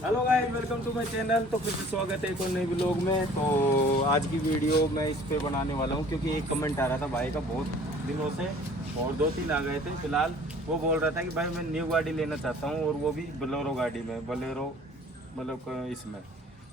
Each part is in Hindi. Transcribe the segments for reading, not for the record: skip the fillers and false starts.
Hello guys, welcome to my channel. तो फिर से स्वागत है एक और नई व्लॉग में। तो आज की वीडियो मैं इस पे बनाने वाला हूँ क्योंकि एक कमेंट आ रहा था भाई का बहुत दिनों से, और 2-3 आ गए थे फिलहाल। वो बोल रहा था कि भाई मैं न्यू गाड़ी लेना चाहता हूँ, और वो भी बोलेरो गाड़ी में, बोलेरो मतलब इसमें।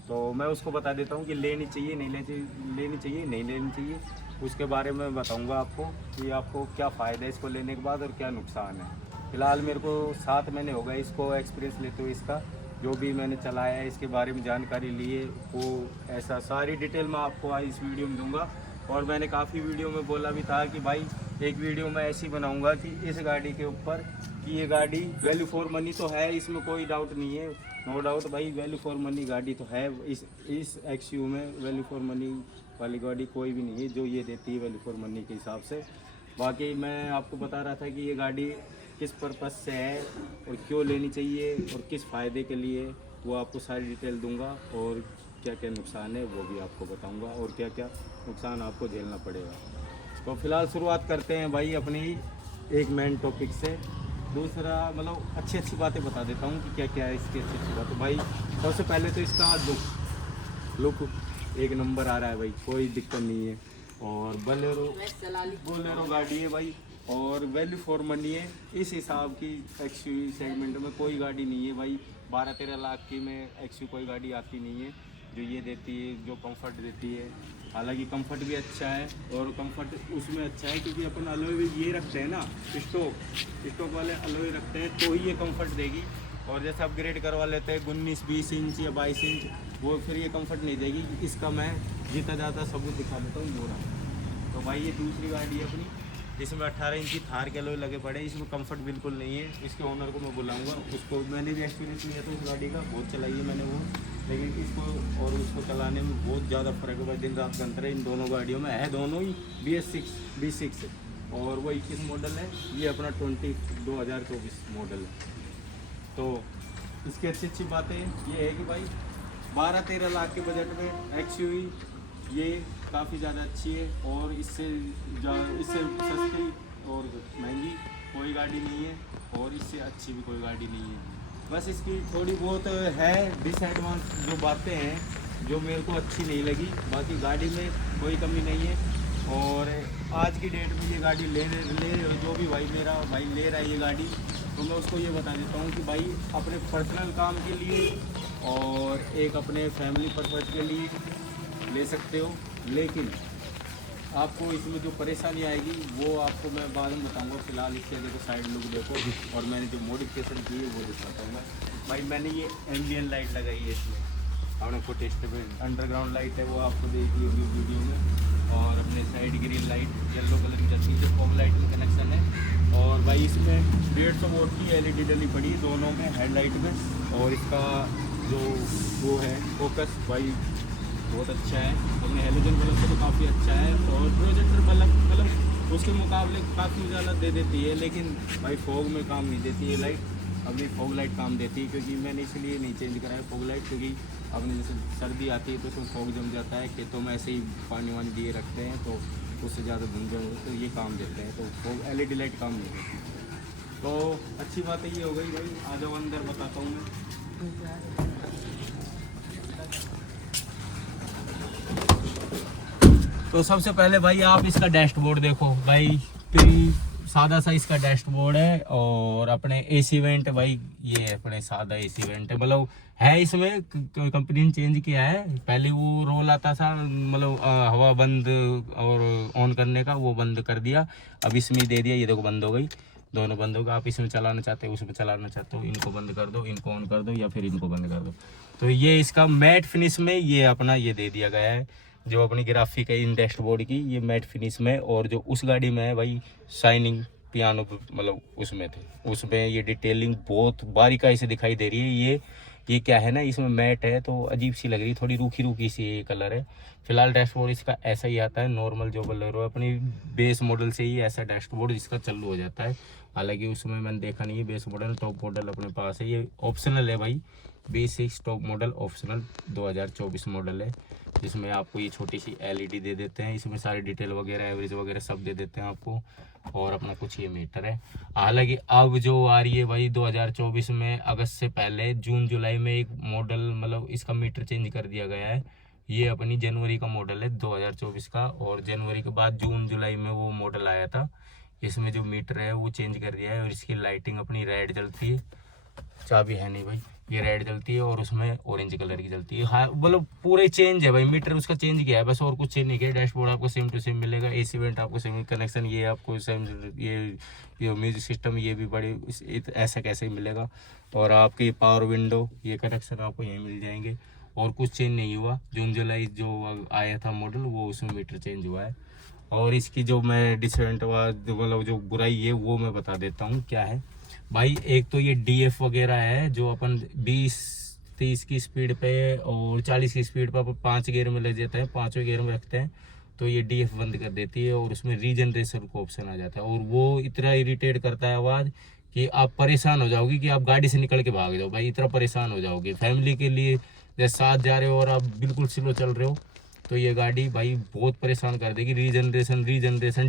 तो मैं उसको बता देता हूँ कि लेनी चाहिए नहीं लेनी चाहिए नहीं लेनी चाहिए। उसके बारे में बताऊँगा आपको कि आपको क्या फ़ायदा है इसको लेने के बाद और क्या नुकसान है। फ़िलहाल मेरे को 7 महीने हो गए इसको एक्सपीरियंस लेते हुए। इसका जो भी मैंने चलाया है, इसके बारे में जानकारी ली है, वो ऐसा सारी डिटेल मैं आपको आज इस वीडियो में दूंगा। और मैंने काफ़ी वीडियो में बोला भी था कि भाई एक वीडियो मैं ऐसी बनाऊंगा कि इस गाड़ी के ऊपर कि ये गाड़ी वैल्यू फॉर मनी तो है, इसमें कोई डाउट नहीं है। नो डाउट भाई, वैल्यू फॉर मनी गाड़ी तो है। इस एक्सयू में वैल्यू फॉर मनी वाली गाड़ी कोई भी नहीं है जो ये देती है वैल्यू फॉर मनी के हिसाब से। बाकी मैं आपको बता रहा था कि ये गाड़ी किस पर्पज़ से है और क्यों लेनी चाहिए और किस फ़ायदे के लिए, वो आपको सारी डिटेल दूंगा। और क्या क्या नुकसान है वो भी आपको बताऊंगा, और क्या क्या नुकसान आपको झेलना पड़ेगा। तो फिलहाल शुरुआत करते हैं भाई अपनी एक मेन टॉपिक से। दूसरा मतलब अच्छी अच्छी बातें बता देता हूँ कि क्या क्या है इसकी अच्छी अच्छी बातें। भाई सबसे पहले तो इसका लुक एक नंबर आ रहा है भाई, कोई दिक्कत नहीं है। और बोलेरो गाड़ी है भाई, और वैल्यू फॉर मनी है। इस हिसाब की एक्सयू सेगमेंट में कोई गाड़ी नहीं है भाई। 12-13 लाख की में एक्सयू कोई गाड़ी आती नहीं है जो ये देती है, जो कंफर्ट देती है। हालांकि कंफर्ट भी अच्छा है, और कंफर्ट उसमें अच्छा है क्योंकि अपन अलॉय भी ये रखते हैं ना, स्टॉक वाले अलॉय रखते हैं तो ही ये कंफर्ट देगी। और जैसे अपग्रेड करवा लेते हैं 19-20 इंच या 22 इंच, वो फिर ये कंफर्ट नहीं देगी। इसका मैं जितना ज़्यादा सबूत दिखा देता हूँ वो रहा। तो भाई ये दूसरी गाड़ी है अपनी, जिसमें 18 इंची थार के अलॉय लगे पड़े हैं। इसमें कंफर्ट बिल्कुल नहीं है। इसके ओनर को मैं बुलाऊंगा, उसको मैंने भी एक्सपीरियंस लिया था उस गाड़ी का, बहुत चलाई है मैंने वो। लेकिन इसको और उसको चलाने में बहुत ज़्यादा फ़र्क है भाई, दिन रात का अंतर है इन दोनों गाड़ियों में। है दोनों ही BS6 और वो 21 मॉडल है, ये अपना 2024 मॉडल है। तो इसकी अच्छी अच्छी बातें ये है कि भाई 12-13 लाख के बजट में एक्सयूवी ये काफ़ी ज़्यादा अच्छी है, और इससे सस्ती और महंगी कोई गाड़ी नहीं है, और इससे अच्छी भी कोई गाड़ी नहीं है। बस इसकी थोड़ी बहुत है डिसएडवांस जो बातें हैं जो मेरे को अच्छी नहीं लगी। बाकी गाड़ी में कोई कमी नहीं है। और आज की डेट में ये गाड़ी ले जो भी भाई मेरा भाई ले रहा है ये गाड़ी, तो मैं उसको ये बता देता हूँ कि भाई अपने पर्सनल काम के लिए और एक अपने फैमिली पर्पज़ के लिए ले सकते हो। लेकिन आपको इसमें जो परेशानी आएगी वो आपको मैं बाद में बताऊंगा। फिलहाल इसके देखो साइड लुक देखो, और मैंने जो मॉडिफिकेशन की है वो दिखाता हूँ मैं। भाई मैंने ये एम्बियन लाइट लगाई है इसमें, अपने को टेस्ट पे अंडरग्राउंड लाइट है वो आपको देखी होगी वीडियो में। और अपने side green light yellow colour की चलती है जो फॉग लाइट में कनेक्शन है। और भाई इसमें 150 वोल्ट की LED डली पड़ी है दोनों में हेडलाइट में। और इसका जो वो है फोकस भाई बहुत अच्छा है, अपने हेलोजन बल्ब से तो काफ़ी अच्छा है। और प्रोजेक्टर बल्ब मतलब उसके मुकाबले काफ़ी ज़्यादा दे देती है, लेकिन भाई फॉग में काम नहीं देती है लाइट। अपनी फॉग लाइट काम देती है, क्योंकि मैंने इसलिए नहीं चेंज करा है फॉग लाइट, क्योंकि अपने जैसे सर्दी आती है तो उसमें फॉग जम जाता है, खेतों में ऐसे ही पानी वानी दिए रखते हैं तो उससे ज़्यादा धुंध तो ये काम देते हैं। तो फॉग LED लाइट काम नहीं देती। तो अच्छी बात ये हो गई भाई। आ जाओ अंदर बताता हूँ मैं। तो सबसे पहले भाई आप इसका डैशबोर्ड देखो भाई, प्री सादा सा इसका डैशबोर्ड है। और अपने AC वेंट भाई ये अपने सादा AC वेंट है, मतलब है इसमें कंपनी ने चेंज किया है। पहले वो रोल आता था मतलब हवा बंद और ऑन करने का, वो बंद कर दिया। अब इसमें दे दिया, ये देखो बंद हो गई, दोनों बंद होगा। आप इसमें चलाना चाहते हो उसमें चलाना चाहते हो, इनको बंद कर दो, इनको ऑन कर दो, या फिर इनको बंद कर दो। तो ये इसका मैट फिनिश में ये अपना ये दे दिया गया है, जो अपनी ग्राफिक है इन डैशबोर्ड की, ये मैट फिनिश में। और जो उस गाड़ी में है भाई शाइनिंग पियानो मतलब उसमें थे, उसमें ये डिटेलिंग बहुत बारीकाई से दिखाई दे रही है। ये क्या है ना, इसमें मैट है तो अजीब सी लग रही है, थोड़ी रूखी रूखी सी ये कलर है। फिलहाल डैशबोर्ड इसका ऐसा ही आता है नॉर्मल, जो बोलेरो अपनी बेस मॉडल से ही ऐसा डैशबोर्ड इसका चालू हो जाता है। हालांकि उसमें मैंने देखा नहीं है बेस मॉडल, टॉप मॉडल अपने पास है, ये ऑप्शनल है भाई। B6 top model optional 2024 model है, जिसमें आपको ये छोटी सी LED दे देते हैं। इसमें सारी डिटेल वगैरह एवरेज वगैरह सब दे देते हैं आपको। और अपना कुछ ये मीटर है। हालांकि अब जो आ रही है भाई 2024 में अगस्त से पहले जून जुलाई में एक मॉडल मतलब इसका मीटर चेंज कर दिया गया है। ये अपनी जनवरी का मॉडल है 2024 का, और जनवरी के बाद जून जुलाई में वो मॉडल आया था। इसमें जो मीटर है वो चेंज कर दिया है, और इसकी लाइटिंग अपनी रेड जलती है। चाबी है नहीं भाई, ये रेड जलती है और उसमें ऑरेंज कलर की जलती है। हाँ मतलब पूरे चेंज है भाई, मीटर उसका चेंज किया है बस, और कुछ चेंज नहीं किया। डैशबोर्ड आपको सेम टू सेम मिलेगा, एसी वेंट आपको सेम, कनेक्शन ये आपको सेम, ये म्यूजिक सिस्टम ये भी बड़े ऐसा कैसे ही मिलेगा। और आपकी पावर विंडो ये कनेक्शन आपको यहीं मिल जाएंगे, और कुछ चेंज नहीं हुआ। जून जुलाई जो आया था मॉडल वो उसमें मीटर चेंज हुआ है। और इसकी जो मैं डिसएडवांटेज मतलब जो बुराई है वो मैं बता देता हूँ क्या है भाई। एक तो ये डीएफ वगैरह है, जो अपन 20-30 की स्पीड पे और 40 की स्पीड पे अपन 5 गियर में ले जाते हैं, 5वें गियर में रखते हैं, तो ये डीएफ बंद कर देती है, और उसमें रीजनरेशन का ऑप्शन आ जाता है। और वो इतना इरिटेट करता है आवाज़ कि आप परेशान हो जाओगे कि आप गाड़ी से निकल के भाग जाओ भाई, इतना परेशान हो जाओगे। फैमिली के लिए जैसे साथ जा रहे हो और आप बिल्कुल स्लो चल रहे हो, तो ये गाड़ी भाई बहुत परेशान कर देगी। रीजनरेशन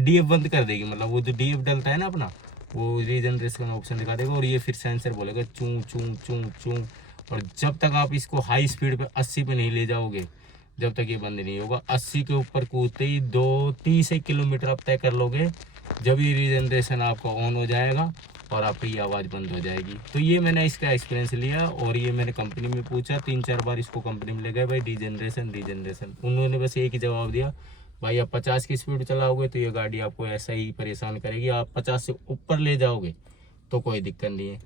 डीएफ बंद कर देगी, मतलब वो जो डीएफ डलता है ना अपना, वो रीजनरेशन ऑप्शन दिखा देगा, और ये फिर सेंसर बोलेगा चूं चूं चूं चूं। और जब तक आप इसको हाई स्पीड पे 80 पे नहीं ले जाओगे, जब तक ये बंद नहीं होगा। 80 के ऊपर कूदते ही 2-3 किलोमीटर आप तय कर लोगे, जब ये रीजनरेशन आपका ऑन हो जाएगा और आपकी ये आवाज़ बंद हो जाएगी। तो ये मैंने इसका एक्सपीरियंस लिया, और ये मैंने कंपनी में पूछा, 3-4 बार इसको कंपनी में ले गए भाई, रीजनरेशन। उन्होंने बस एक ही जवाब दिया, भाई आप 50 की स्पीड चलाओगे तो ये गाड़ी आपको ऐसा ही परेशान करेगी, आप 50 से ऊपर ले जाओगे तो कोई दिक्कत नहीं है।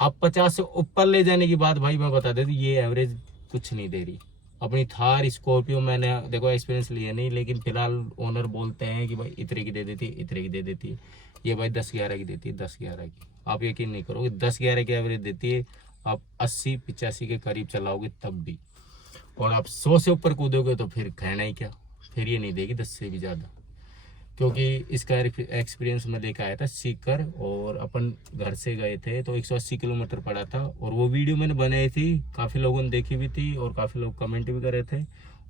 अब 50 से ऊपर ले जाने की बात भाई मैं बता देता हूँ, ये एवरेज कुछ नहीं दे रही। अपनी थार स्कॉर्पियो मैंने देखो एक्सपीरियंस लिया नहीं, लेकिन फिलहाल ओनर बोलते हैं कि भाई इतने की दे देती है, इतने की दे देती है। ये भाई 10-11 की देती है, 10-11 की। आप यकीन नहीं करोगे, 10-11 की एवरेज देती है। आप 80-85 के करीब चलाओगे तब भी, और आप 100 से ऊपर कूदोगे तो फिर कहना ही क्या, फिर ये नहीं देगी 10 से भी ज़्यादा। क्योंकि इसका एक्सपीरियंस मैं लेकर आया था सीकर, और अपन घर से गए थे तो 180 किलोमीटर पड़ा था, और वो वीडियो मैंने बनाई थी, काफ़ी लोगों ने देखी भी थी, और काफ़ी लोग कमेंट भी कर रहे थे,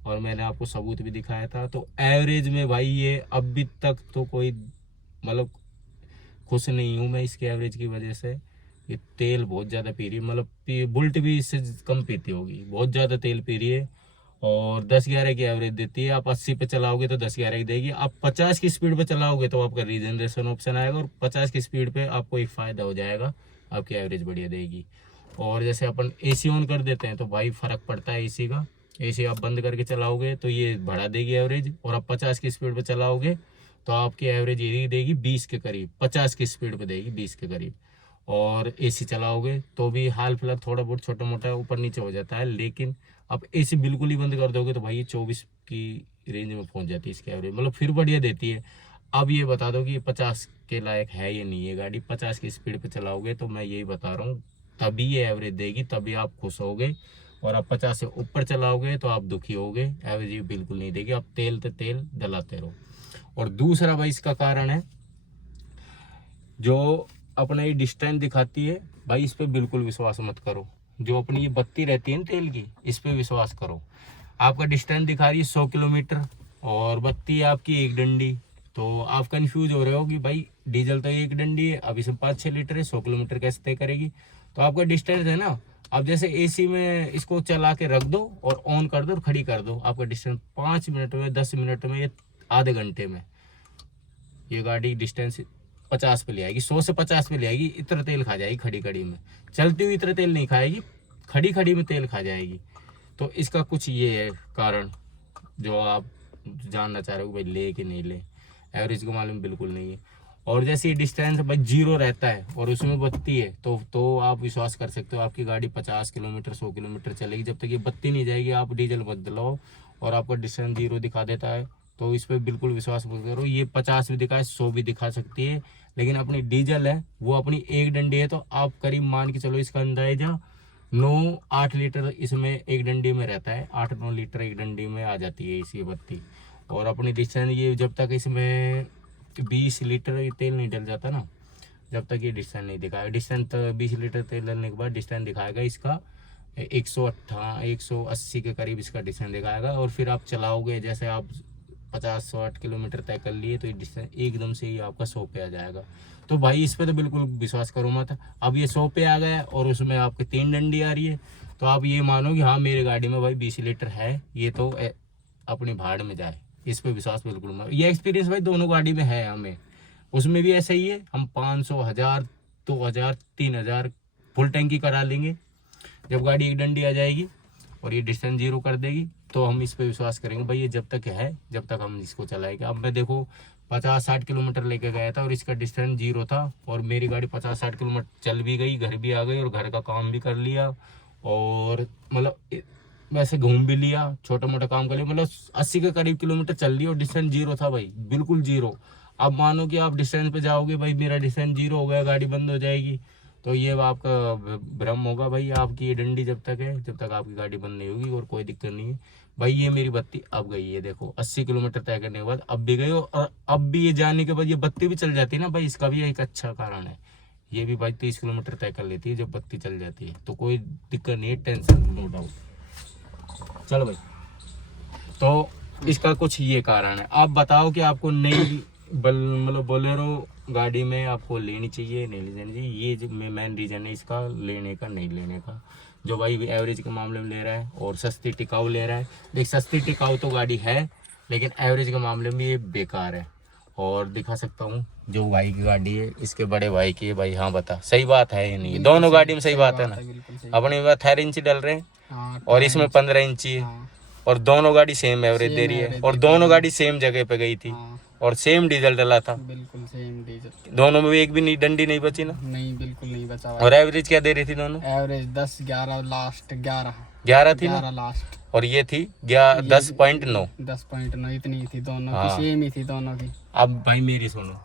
और मैंने आपको सबूत भी दिखाया था। तो एवरेज में भाई ये अभी तक तो कोई मतलब खुश नहीं हूँ मैं इसके एवरेज की वजह से। ये तेल बहुत ज़्यादा पी रही है, मतलब बुलेट भी इससे कम पीती होगी, बहुत ज़्यादा तेल पी रही है। और 10-11 की एवरेज देती है। आप 80 पे चलाओगे तो 10-11 की देगी। आप 50 की स्पीड पे चलाओगे तो आपका रीजनरेशन ऑप्शन आएगा, और 50 की स्पीड पे आपको एक फ़ायदा हो जाएगा, आपकी एवरेज बढ़िया देगी। और जैसे अपन एसी ऑन कर देते हैं तो भाई फ़र्क पड़ता है एसी का। एसी आप बंद करके चलाओगे तो ये बढ़ा देगी एवरेज, और आप 50 की स्पीड पे चलाओगे तो आपकी एवरेज ये देगी 20 के करीब, 50 की स्पीड पे देगी 20 के करीब। और एसी चलाओगे तो भी हाल फिलहाल थोड़ा बहुत छोटा मोटा ऊपर नीचे हो जाता है, लेकिन आप एसी बिल्कुल ही बंद कर दोगे तो भाई ये 24 की रेंज में पहुंच जाती है इसकी एवरेज, मतलब फिर बढ़िया देती है। अब ये बता दो कि ये 50 के लायक है ये नहीं है गाड़ी। 50 की स्पीड पे चलाओगे तो मैं यही बता रहा हूँ, तभी ये एवरेज देगी, तभी आप खुश होगे। और आप 50 से ऊपर चलाओगे तो आप दुखी होगे, एवरेज ये बिल्कुल नहीं देगी, आप तेल तो तेल डलाते रहो। और दूसरा भाई इसका कारण है जो अपना ये डिस्टेंस दिखाती है भाई, इस पर बिल्कुल विश्वास मत करो। जो अपनी ये बत्ती रहती है ना तेल की, इस पर विश्वास करो। आपका डिस्टेंस दिखा रही है 100 किलोमीटर, और बत्ती आपकी एक डंडी, तो आप कंफ्यूज हो रहे हो कि भाई डीजल तो एक डंडी है, अब इसमें 5-6 लीटर है, 100 किलोमीटर कैसे तय करेगी। तो आपका डिस्टेंस है ना, अब जैसे एसी में इसको चला के रख दो और ऑन कर दो और खड़ी कर दो, आपका डिस्टेंस 5 मिनट में, 10 मिनट में, या आधे घंटे में ये गाड़ी डिस्टेंस 50 पे ले आएगी, 100 से 50 पे ले आएगी। इतना तेल खा जाएगी खड़ी खड़ी में, चलती हुई इतना तेल नहीं खाएगी, खड़ी खड़ी में तेल खा जाएगी। तो इसका कुछ ये है कारण जो आप जानना चाह रहे हो भाई ले कि नहीं ले, एवरेज को मालूम बिल्कुल नहीं है। और जैसे ये डिस्टेंस भाई 0 रहता है और उसमें बत्ती है, तो आप विश्वास कर सकते हो आपकी गाड़ी 50 किलोमीटर 100 किलोमीटर चलेगी। जब तक ये बत्ती नहीं जाएगी आप डीजल बदलाओ और आपका डिस्टेंस 0 दिखा देता है, तो इस पर बिल्कुल विश्वास मत करो। ये 50 भी दिखाए, 100 भी दिखा सकती है, लेकिन अपनी डीजल है वो अपनी एक डंडी है, तो आप करीब मान के चलो इसका अंदाजा 9-8 लीटर इसमें एक डंडी में रहता है, 8-9 लीटर एक डंडी में आ जाती है इसी बत्ती। और अपनी डिस्टेंस ये जब तक इसमें 20 लीटर तेल नहीं डल जाता ना, जब तक ये डिस्टेंस नहीं दिखाएगा। डिस्टेंस 20 लीटर तेल डलने के बाद डिस्टेंस दिखाएगा इसका 180 के करीब इसका डिस्टेंस दिखाएगा। और फिर आप चलाओगे, जैसे आप 50-60 किलोमीटर तय कर लिए तो ये डिस्टेंस एकदम से ही आपका 100 पे आ जाएगा। तो भाई इस पे तो बिल्कुल विश्वास करो मत। अब ये 100 पे आ गया और उसमें आपके 3 डंडी आ रही है, तो आप ये मानो कि हाँ मेरी गाड़ी में भाई 20 लीटर है, ये तो अपनी भाड़ में जाए, इस पे विश्वास बिल्कुल मत। ये एक्सपीरियंस भाई दोनों गाड़ी में है हमें, उसमें भी ऐसा ही है। हम 500, 1000, 2000, 3000 फुल टैंकी करा लेंगे। जब गाड़ी एक डंडी आ जाएगी और ये डिस्टेंस 0 कर देगी तो हम इस पे विश्वास करेंगे भाई, ये जब तक है जब तक हम इसको चलाएंगे। अब मैं देखो 50-60 किलोमीटर लेके गया था और इसका डिस्टेंस 0 था, और मेरी गाड़ी 50-60 किलोमीटर चल भी गई, घर भी आ गई और घर का काम भी कर लिया, और मतलब वैसे घूम भी लिया, छोटा मोटा काम कर लिया, मतलब 80 के करीब किलोमीटर चल रही और डिस्टेंस 0 था भाई, बिल्कुल 0। अब मानो कि आप डिस्टेंस पे जाओगे भाई, मेरा डिस्टेंस 0 हो गया, गाड़ी बंद हो जाएगी, तो ये आपका भ्रम होगा भाई। आपकी ये डंडी जब तक है, जब तक आपकी गाड़ी बंद नहीं होगी, और कोई दिक्कत नहीं है भाई। ये मेरी बत्ती अब गई है, देखो 80 किलोमीटर तय करने के बाद अब भी गई, और अब भी ये जाने के बाद ये बत्ती भी चल जाती है ना भाई, इसका भी एक अच्छा कारण है। ये भी भाई 30 किलोमीटर तय कर लेती है जब बत्ती चल जाती है, तो कोई दिक्कत नहीं है, टेंशन नो डाउट। चलो भाई, तो इसका कुछ ये कारण है। आप बताओ कि आपको नई मतलब बोलेरो गाड़ी में आपको लेनी चाहिए नहीं लेनी चाहिए, ये जो मेन रीज़न है इसका लेने का नहीं लेने का। जो भाई एवरेज के मामले में ले रहा है और सस्ती टिकाऊ ले रहा है, देख सस्ती टिकाऊ तो गाड़ी है, लेकिन एवरेज के मामले में ये बेकार है। और दिखा सकता हूँ जो भाई की गाड़ी है, इसके बड़े भाई की है भाई। हाँ बता, सही बात है या नहीं? दोनों गाड़ी में सही बात है ना? अपने में 18 इंची डल रहे हैं और इसमें 15 इंची है, और दोनों गाड़ी सेम एवरेज दे रही है, और दोनों गाड़ी सेम जगह पे गई थी, और सेम डीजल डला था, बिल्कुल सेम डीजल। दोनों में एक भी नहीं डंडी नहीं बची ना? नहीं, बिल्कुल नहीं बचा। और एवरेज क्या दे रही थी दोनों? एवरेज 10, 11 लास्ट, 11 थी ना? 11 लास्ट, और ये थी 10.9। 10.9 इतनी थी दोनों की, हाँ। सेम ही थी दोनों की। अब भाई मेरी सुनो,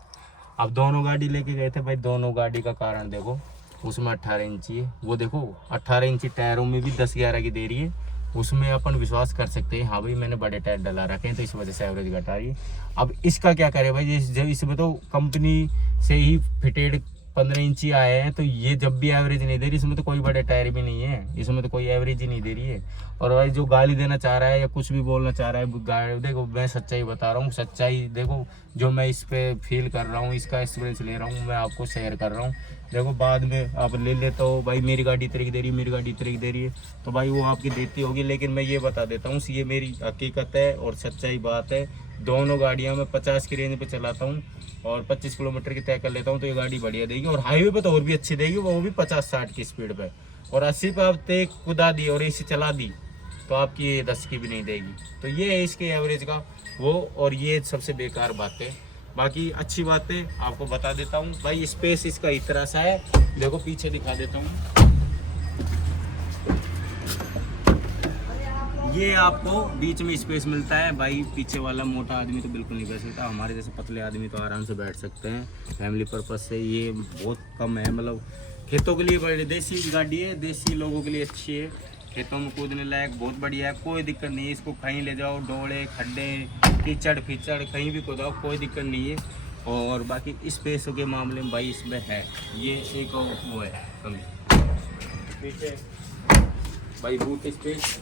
अब दोनों गाड़ी लेके गए थे भाई, दोनों गाड़ी का कारण देखो, उसमें 18 इंची है, वो देखो 18 इंची टायरों में भी 10-11 की दे रही है, उसमें अपन विश्वास कर सकते हैं हाँ भाई मैंने बड़े टायर डला रखे हैं तो इस वजह से एवरेज घटा रही है। अब इसका क्या करे भाई, जब इसमें तो कंपनी से ही फिटेड 15 इंची आए हैं, तो ये जब भी एवरेज नहीं दे रही, इसमें तो कोई बड़े टायर भी नहीं है, इसमें तो कोई एवरेज ही नहीं दे रही है। और भाई जो गाली देना चाह रहा है या कुछ भी बोलना चाह रहा है, देखो मैं सच्चाई बता रहा हूँ, सच्चाई देखो, जो मैं इस पे फील कर रहा हूँ, इसका एक्सपीरियंस ले रहा हूँ, मैं आपको शेयर कर रहा हूँ। देखो बाद में आप ले लेते हो भाई मेरी गाड़ी इतने की दे रही है, मेरी गाड़ी इतने की दे रही है, तो भाई वो आपकी देती होगी, लेकिन मैं ये बता देता हूँ ये मेरी हकीकत है और सच्चाई बात है। दोनों गाड़ियाँ मैं 50 की रेंज पे चलाता हूँ और 25 किलोमीटर की तय कर लेता हूँ, तो ये गाड़ी बढ़िया देगी, और हाईवे पे तो और भी अच्छी देगी, वो भी 50-60 की स्पीड पे। और 80 पे आप तेज कुदा दी और एसी चला दी तो आपकी ये 10 की भी नहीं देगी। तो ये है इसके एवरेज का वो, और ये सबसे बेकार बात है। बाकी अच्छी बातें आपको बता देता हूँ भाई, स्पेस इसका इस तरह सा है, देखो पीछे दिखा देता हूँ, ये आपको बीच में स्पेस मिलता है भाई। पीछे वाला मोटा आदमी तो बिल्कुल नहीं बैठ सकता, हमारे जैसे पतले आदमी तो आराम से बैठ सकते हैं। फैमिली पर्पस से ये बहुत कम है, मतलब खेतों के लिए बड़ी देसी गाड़ी है, देसी लोगों के लिए अच्छी है, खेतों में कूदने लायक बहुत बढ़िया है, कोई दिक्कत नहीं है। इसको कहीं ले जाओ, डोले खड्डे कीचड़ फिचड़ कहीं भी कुदाओ, कोई दिक्कत नहीं है। और बाकी स्पेस के मामले में भाई इसमें है ये एक वो है कमी। पीछे भाई बूट स्पेस,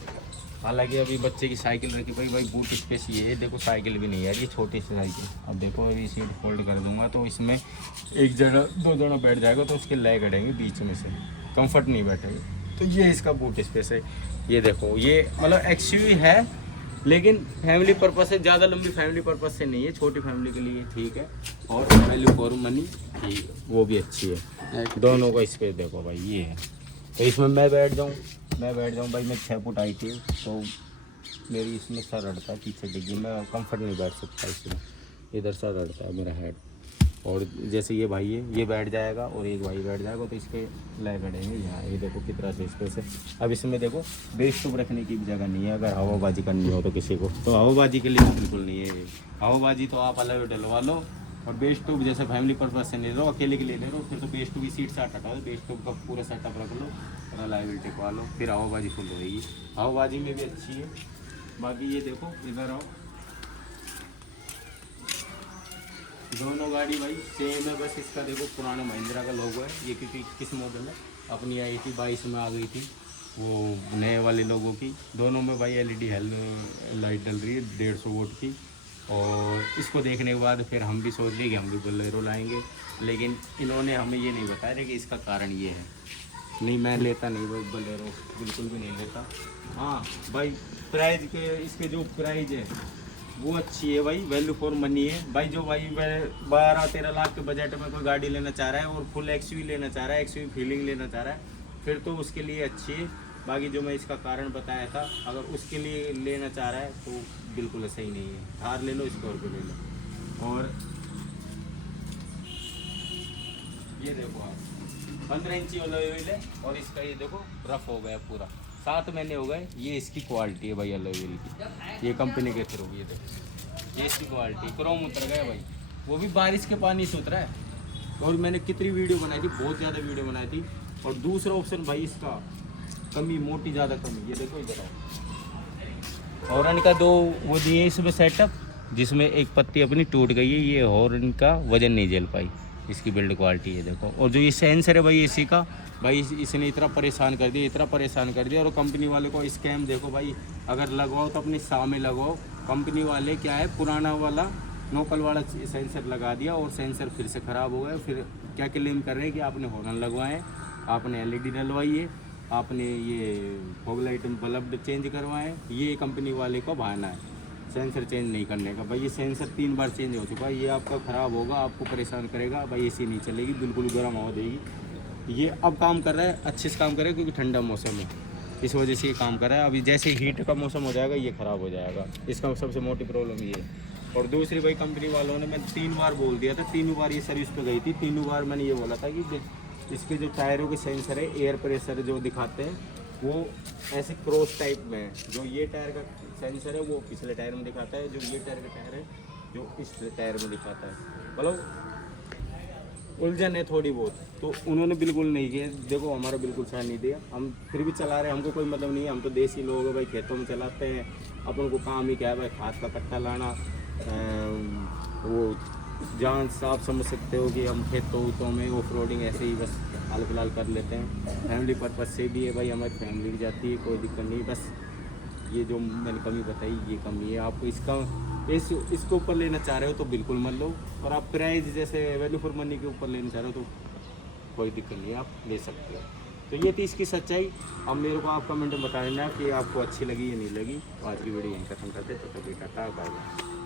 हालांकि अभी बच्चे की साइकिल रखी भाई बूट स्पेस ये है, देखो साइकिल भी नहीं है, ये छोटी सी साइकिल। अब देखो अभी सीट फोल्ड कर दूंगा तो इसमें एक जगह 2 जना बैठ जाएगा, तो उसके लेग अड़ेंगे बीच में से, कंफर्ट नहीं बैठेगा। तो ये इसका बूट स्पेस है। ये देखो ये मतलब एक्सयूवी है, लेकिन फैमिली पर्पस से, ज़्यादा लंबी फैमिली पर्पस से नहीं है, छोटी फैमिली के लिए ठीक है। और वैल्यू फॉर मनी ठीक, वो भी अच्छी है। दोनों का स्पेस देखो भाई ये है, तो इसमें मैं बैठ जाऊँ भाई, मैं 6 फुट आई थी, तो मेरी इसमें सर अड़ता है, पीछे डिग्गी, मैं कंफर्ट नहीं बैठ सकता इसमें, इधर सर अड़ता है मेरा हेड। और जैसे ये भाई है, ये बैठ जाएगा और एक भाई बैठ जाएगा, तो इसके लेग अड़ेंगे यहाँ। ये देखो कितना से स्पेस है। अब इसमें देखो बेस ट्यूब रखने की भी जगह नहीं है, अगर हवाबाजी करनी हो तो किसी को, तो हवाबाजी के लिए बिल्कुल नहीं है। हवाबाजी तो आप अलग डलवा लो, और बेस ट्यूब जैसे फैमिली पर्पज से नहीं लो, अकेले के लिए ले लो, फिर तो बेस ट्यूब की सीट से हटा दो, बेस ट्यूब का पूरा सेटअप रख लो और रिलायबिलिटी टिकवा लो, फिर हवाबाजी फुल होगी। हवाबाजी में भी अच्छी है। बाकी ये देखो इधर आओ, दोनों गाड़ी भाई सेम है, बस इसका देखो पुराना महिंद्रा का लोगो है, ये क्योंकि किस मॉडल है अपनी आई थी 22 में आ गई थी, वो नए वाले लोगों की। दोनों में भाई LED लाइट डल रही है 150 वोल्ट की, और इसको देखने के बाद फिर हम भी सोच लिए कि हम भी बोलेरो लाएंगे, लेकिन इन्होंने हमें ये नहीं बताया कि इसका कारण ये है। नहीं, मैं लेता नहीं भाई बोलेरो, बिल्कुल भी नहीं लेता। हाँ भाई, प्राइस के इसके जो प्राइस है वो अच्छी है भाई, वैल्यू फॉर मनी है भाई। जो भाई 12-13 लाख के बजट में कोई गाड़ी लेना चाह रहा है और फुल एक्सयूवी लेना चाह रहा है, एक्सयूवी फीलिंग लेना चाह रहा है, फिर तो उसके लिए अच्छी है। बाकी जो मैं इसका कारण बताया था, अगर उसके लिए लेना चाह रहा है तो बिल्कुल सही नहीं है। थार ले लो, स्कॉर्पियो ले लो। और ये देखो आप 15 इंची अलॉय व्हील है और इसका ये देखो रफ हो गया पूरा, 7 महीने हो गए। ये इसकी क्वालिटी है भाई अलॉय व्हील की, ये कंपनी के थ्रू। ये देखो, ये इसकी क्वालिटी, क्रोम उतर गया भाई, वो भी बारिश के पानी से उतरा है। और मैंने कितनी वीडियो बनाई थी, बहुत ज़्यादा वीडियो बनाई थी। और दूसरा ऑप्शन भाई इसका कमी, मोटी ज़्यादा कमी, ये देखो इधर आओ। हॉर्न का 2 वो दिए इसमें सेटअप, जिसमें एक पत्ती अपनी टूट गई है। ये हॉर्न का वजन नहीं झेल पाई, इसकी बिल्ड क्वालिटी है देखो। और जो ये सेंसर है भाई इसी का, भाई इसने इतना परेशान कर दिया, इतना परेशान कर दिया। और कंपनी वाले को स्कैम देखो भाई, अगर लगवाओ तो अपने सामने लगवाओ। कंपनी वाले क्या है, पुराना वाला नोकल वाला सेंसर लगा दिया और सेंसर फिर से ख़राब हो गया। फिर क्या क्लेम कर रहे हैं कि आपने हॉर्न लगवाए, आपने LED डलवाई है, आपने ये फॉग लाइट बल्ब चेंज करवाए। ये कंपनी वाले को बहाना है सेंसर चेंज नहीं करने का। भाई ये सेंसर 3 बार चेंज हो चुका है, ये आपका ख़राब होगा, आपको परेशान करेगा भाई। एसी नहीं चलेगी, बिल्कुल गर्म हवा देगी। ये अब काम कर रहा है, अच्छे से काम कर रहा है, क्योंकि ठंडा मौसम है, इस वजह से ये काम कर रहा है। अभी जैसे हीट का मौसम हो जाएगा ये ख़राब हो जाएगा, इसका सबसे मोटी प्रॉब्लम ये है। और दूसरी भाई, कंपनी वालों ने, मैं 3 बार बोल दिया था, 3 बार ये सर्विस पे गई थी, 3 बार मैंने ये बोला था कि इसके जो टायरों के सेंसर है, एयर प्रेशर जो दिखाते हैं, वो ऐसे क्रॉस टाइप में है। जो ये टायर का सेंसर है वो पिछले टायर में दिखाता है, जो ये टायर का टायर है जो इस टायर में दिखाता है। मतलब उलझन है थोड़ी बहुत, तो उन्होंने बिल्कुल नहीं किया। देखो हमारा बिल्कुल साथ नहीं दिया, हम फिर भी चला रहे हैं, हमको कोई मतलब नहीं है। हम तो देसी लोग हैं भाई, खेतों में चलाते हैं, अपन को काम ही क्या है भाई, खाद का कट्टा लाना। वो जहाँ आप समझ सकते हो कि हम खेतों में ऑफ रोडिंग ऐसे ही बस हाल फिलहाल कर लेते हैं। फैमिली पर्पज़ से भी है भाई, हमारी फैमिली भी जाती है, कोई दिक्कत नहीं। बस ये जो मैंने कमी बताई ये कमी है। आपको इसके ऊपर लेना चाह रहे हो तो बिल्कुल मत लो, और आप प्राइस जैसे वैल्यू फॉर मनी के ऊपर लेना चाह रहे हो तो कोई दिक्कत नहीं है, आप ले सकते हो। तो ये थी इसकी सच्चाई। अब मेरे को आप कमेंट में बता देना कि आपको अच्छी लगी या नहीं लगी। आज की वीडियो यहीं खत्म करते, तो कभी टाटा बाय बाय।